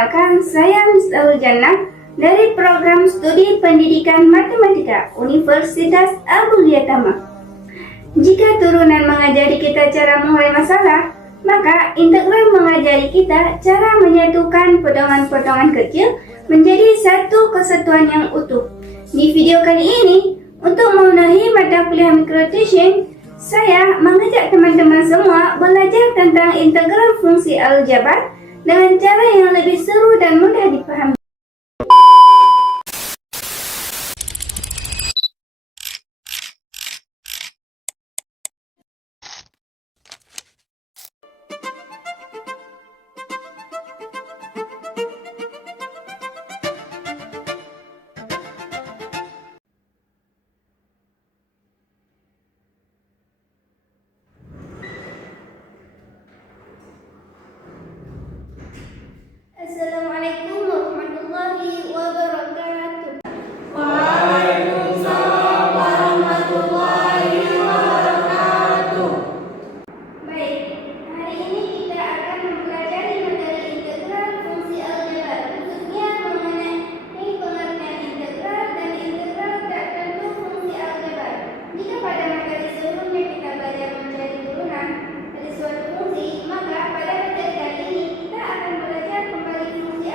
Perkenalkan, saya Miftahul Jannah dari Program Studi Pendidikan Matematika Universitas Abu Giyatama. Jika turunan mengajari kita cara mengurai masalah, maka integral mengajari kita cara menyatukan potongan-potongan kecil menjadi satu kesatuan yang utuh. Di video kali ini, untuk memenuhi mata kuliah Microtuition, saya mengajak teman-teman semua belajar tentang integral fungsi aljabar dengan cara yang lebih seru dan mudah dipahami. Assalamualaikum warahmatullahi wabarakatuh. Waalaikumsalam warahmatullahi wabarakatuh. Baik, hari ini kita akan mempelajari materi integral fungsi aljabar, khususnya mengenai pengertian integral dan integral tak tentu fungsi aljabar. Jika pada materi sebelumnya kita belajar mencari turunan dari suatu fungsi, maka pada materi kali ini kita akan belajar kembali fungsi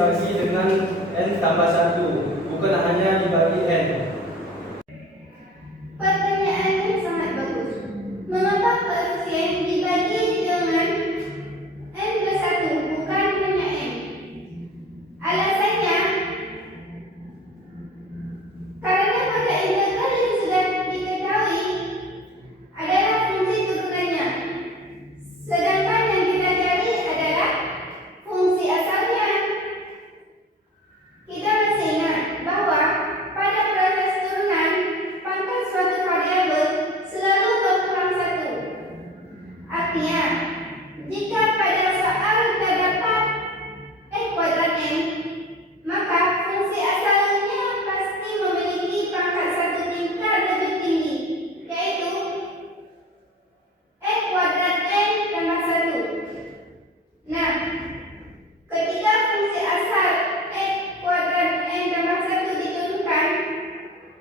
dibagi dengan N tambah 1, bukan hanya dibagi N. Pertanyaannya sangat bagus. Mengapa koefisien dibagi dengan N plus 1 bukan hanya N? Alasannya, karena pada integral yang sudah diketahui adalah fungsi turunannya. Sedangkan yang kita cari adalah fungsi asalnya. Kita masih ingat bahwa pada proses turunan, pangkat suatu variabel selalu berkurang 1. Artinya, jika pada soal terdapat kuadrat N, maka fungsi asalnya pasti memiliki pangkat 1 tingkat lebih tinggi, yaitu kuadrat N tambah 1. Nah, ketika fungsi asal kuadrat N tambah 1 diturunkan,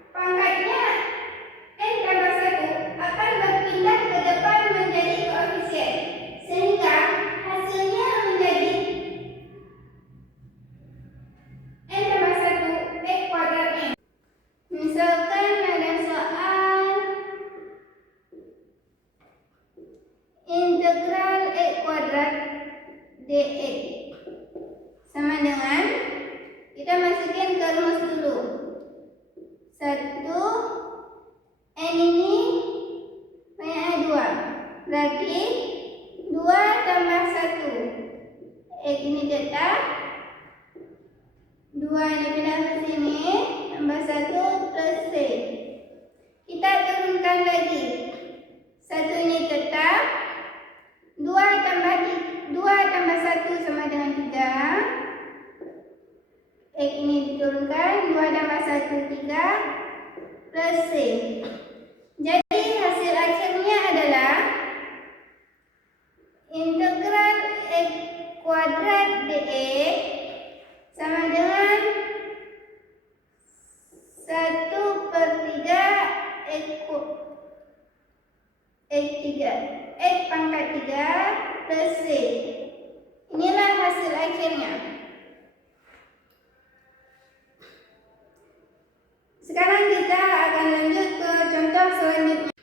pangkatnya N tambah 1 akan berpindah ke depan menjadi koefisien, sehingga hasilnya menjadi N tambah 1 kuadrat N. Misalkan ada soal integral kuadrat dx sama dengan, kita masukin ke rumus dulu, 1 N ini banyak 2, berarti 2 tambah 1 X ini tetap, 2 ini pindah ke sini, tambah 1 plus C. Kita turunkan lagi, 1 ini tetap, 2 tambah 1 sama dengan 3. X ini diturunkan, 2 tambah 1 3 plus C. Jadi hasil akhirnya adalah integral X kuadrat dx sama dengan 1/3 X pangkat 3 plus C. Inilah hasil akhirnya. Sekarang kita akan lanjut ke contoh selanjutnya.